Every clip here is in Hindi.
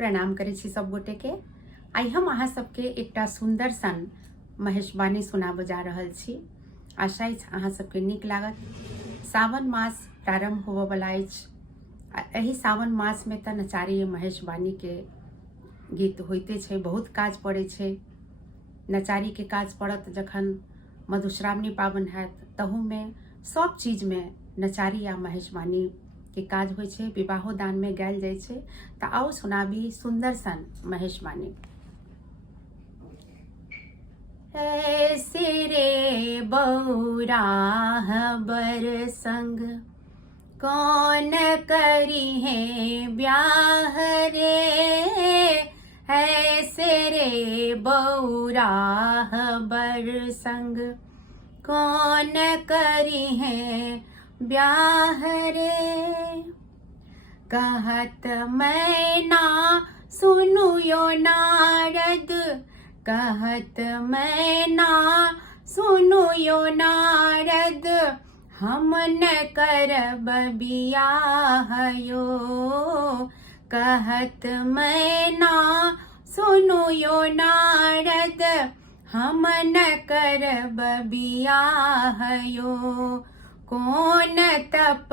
प्रणाम करै छी सब गोटे के। आई हम अहाँ सबके एकटा सुंदर सन महेशवाणी सुनाबऽ जा रहल छी। आशा अछि अहाँ सबके नीक लागत। सावन मास प्रारंभ होबऽ वाला अछि। एही सावन मास में तऽ नचारी महेशवाणी के गीत होइते छै। बहुत काज पड़ै छै। नचारी के काज पड़त जखन मधुश्रावणी पावन हैत तहू में सब चीज में नचारी आ महेशवाणी के काज होइ छै। विवाहो दान में गायल जाय छै। तऽ आओ सुनाबी सुंदर सन महेशवाणी। ऐसे रे बौरा बर संग कौन करी है ब्याह रे। ऐसे रे बौरा बर संग कौन करी है ब्याह रे। कहत मैना सुनु यो नारद, कहत मैना सुनु यो नारद, हम न करब बियाह यो। कहत मैना सुनु यो नारद, हम न करब बियाह यो। कौन तप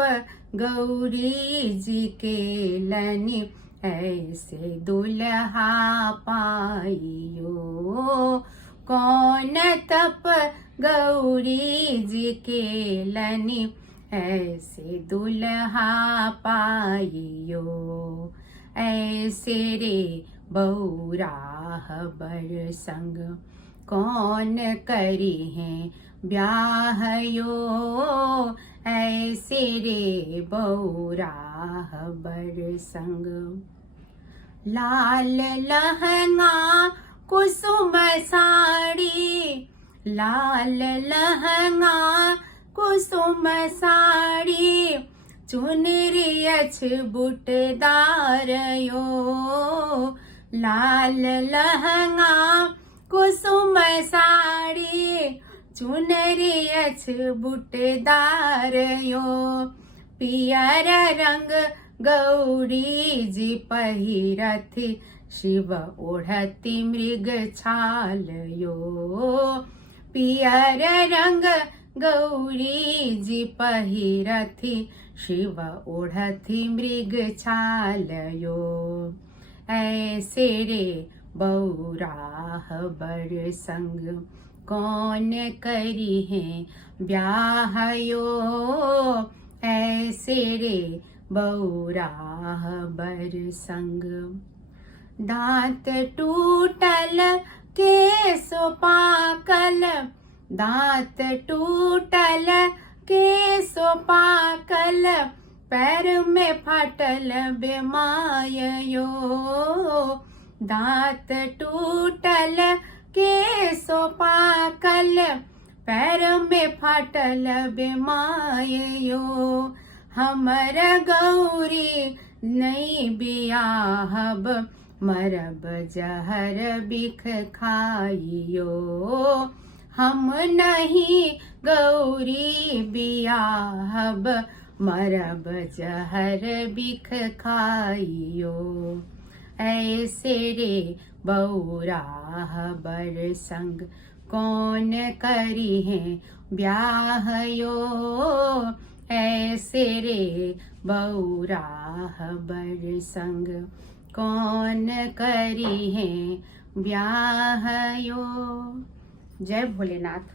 गौरी जी के लनि, ऐसे दुल्हा पाइयो। कौन तप गौरी जी के लनि, ऐसे दुल्हा पाइयो। ऐसे रे बौरा बर संग कौन करी है ब्याह यो। ऐसे रे बौरा बर संग। लाल लहंगा कुसुम साड़ी, लाल लहंगा कुसुम साड़ी, चुनरी अछ बूटेदार यो। लाल लहंगा कुसुम साड़ी, चुनरी अछ बूटेदार यो। पियर रंग गौरी जी पहिरथि, शिव ओढ़ति मृग छाल यो। पियर रंग गौरी जी पहिरथि, शिव ओढ़ति मृग छाल यो। ऐसे रे बौरा बर संग कौन करी है ब्याह यो। ऐसे रे बौरा बर संग। दांत टूटल केस पाकल, दांत टूटल केस पाकल, पैर में फटल बेमाय यो। दांत टूटल केस पाकल, पैर में फटल बेमाय यो। हमर गौरी नहीं बियाहब, मरब जहर बिख खाइयो। हम नहीं गौरी बियाहब, मरब जहर बिख खाइयो। ऐसे रे बौरा बर संग कौन करी है ब्याह यो। ऐसे रे बौरा बर संग कौन करी है ब्याह यो। जय भोलेनाथ।